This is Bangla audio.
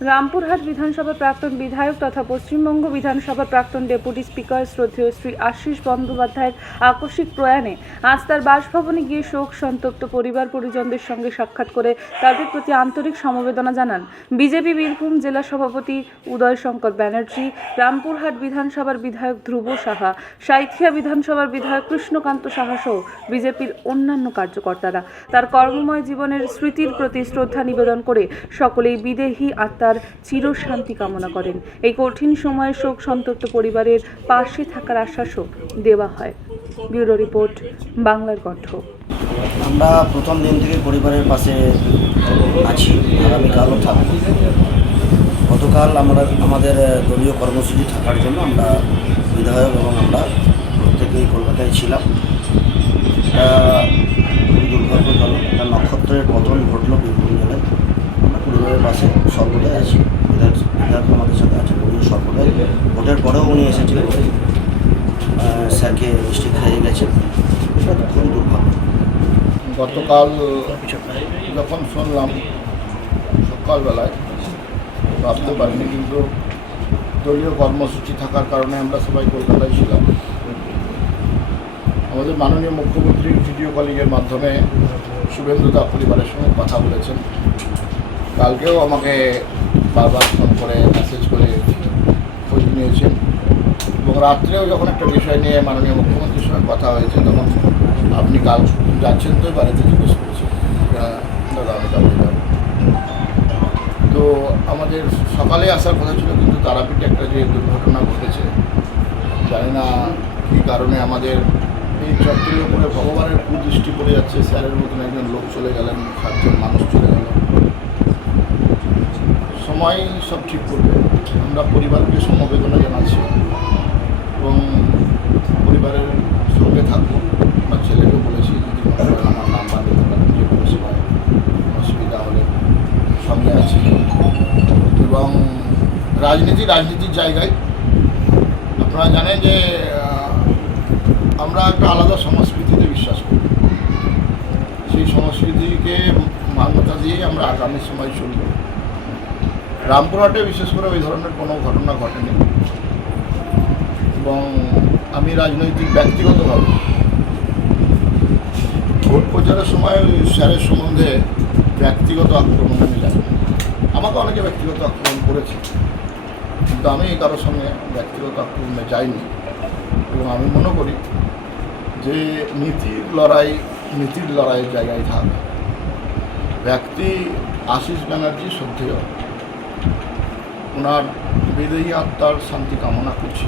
রামপুরহাট বিধানসভার প্রাক্তন বিধায়ক তথা পশ্চিমবঙ্গ বিধানসভার প্রাক্তন ডেপুটি স্পিকার শ্রদ্ধেয় শ্রী আশিস বন্দ্যোপাধ্যায়ের আকস্মিক প্রয়াণে আজ তার বাসভবনে গিয়ে শোক সন্তপ্ত পরিবার পরিজনদের সঙ্গে সাক্ষাৎ করে তাদের প্রতি আন্তরিক সমবেদনা জানান বিজেপি বীরভূম জেলা সভাপতি উদয় শঙ্কর ব্যানার্জি, রামপুরহাট বিধানসভার বিধায়ক ধ্রুব সাহা, সাঁইথিয়া বিধানসভার বিধায়ক কৃষ্ণকান্ত সাহা সহ বিজেপির অন্যান্য কার্যকর্তারা। তার কর্মময় জীবনের স্মৃতির প্রতি শ্রদ্ধা নিবেদন করে সকলেই বিদেহী আত্মার চিরশান্তি কামনা করেন। এই কঠিন সময়ে শোক সন্তপ্ত পরিবারের পাশে থাকার আশ্বাসও দেওয়া হয়। ব্যুরো রিপোর্ট, বাংলার কণ্ঠ। আমরা প্রথম দিন থেকে পরিবারের পাশে আছি, আগামীকালও থাকব। গতকাল আমাদের দলীয় কর্মসূচি থাকার জন্য আমরা বিধায়ক এবং আমরা প্রত্যেকেই কলকাতায় ছিলাম। এটা খুবই দুর্ভাগ্যজনক, একটা নক্ষত্রের পতন ঘটলো বীরভূম জেলায়। আমরা পরিবারের পাশে সর্বদাই আছি, বিধায়ক আমাদের সাথে আছেন, উনি সর্বদাই ভোটের পরেও উনি এসেছিলেন, স্যারকে মিষ্টি খাইয়ে গেছেন। এটা খুবই দুর্ভাগ্য। গতকাল যখন শুনলাম সকালবেলায় ভাবতে পারিনি, কিন্তু দলীয় কর্মসূচি থাকার কারণে আমরা সবাই কলকাতায় ছিলাম। আমাদের মাননীয় মুখ্যমন্ত্রী ভিডিও কলিংয়ের মাধ্যমে শুভেন্দু দা পরিবারের সঙ্গে কথা বলেছেন। কালকেও আমাকে বারবার ফোন করে মেসেজ করে খোঁজ নিয়েছেন, এবং রাত্রেও যখন একটা বিষয় নিয়ে মাননীয় মুখ্যমন্ত্রীর সঙ্গে কথা হয়েছে তখন আপনি কাল যাচ্ছেন তো বাড়িতে জিজ্ঞেস করেছেন দাদা আমি কালকে যাব। তো আমাদের সকালে আসার কথা ছিল, কিন্তু তারাপীঠে একটা যে দুর্ঘটনা ঘটেছে, জানি না কী কারণে আমাদের এই চত্বরের উপরে ভগবানের কুদৃষ্টি পড়ে যাচ্ছে। স্যারের মতন একজন লোক চলে গেলেন, 7জন মানুষ চলে গেল। সময় সব ঠিক করবে। আমরা পরিবারকে সমবেদনা জানাচ্ছি এবং পরিবারের সঙ্গে থাকবো। আমার ছেলেকে বলেছি যদি আমার নাম্বার দিতে পারেন, যে কোনো সময় অসুবিধা হলে সঙ্গে আছি। এবং রাজনীতির জায়গায় আপনারা জানেন যে আমরা একটা আলাদা সংস্কৃতিতে বিশ্বাস করি। সেই সংস্কৃতিকে মান্যতা দিয়ে আমরা আগামী সময় চলব। রামপুরহাটে বিশেষ করে ওই ধরনের কোনো ঘটনা ঘটেনি, এবং আমি রাজনৈতিক ব্যক্তিগতভাবে ভোট প্রচারের সময় স্যারের সম্বন্ধে ব্যক্তিগত আক্রমণ আমি জানি। আমাকে অনেকে ব্যক্তিগত আক্রমণ করেছে, কিন্তু আমি কারোর সঙ্গে ব্যক্তিগত আক্রমণে যাইনি। এবং আমি মনে করি যে নীতির লড়াইয়ের জায়গায় থাক। ব্যক্তি আশিস ব্যানার্জি শ্রদ্ধেয়, ওনার বিদেহী আত্মার শান্তি কামনা করছি।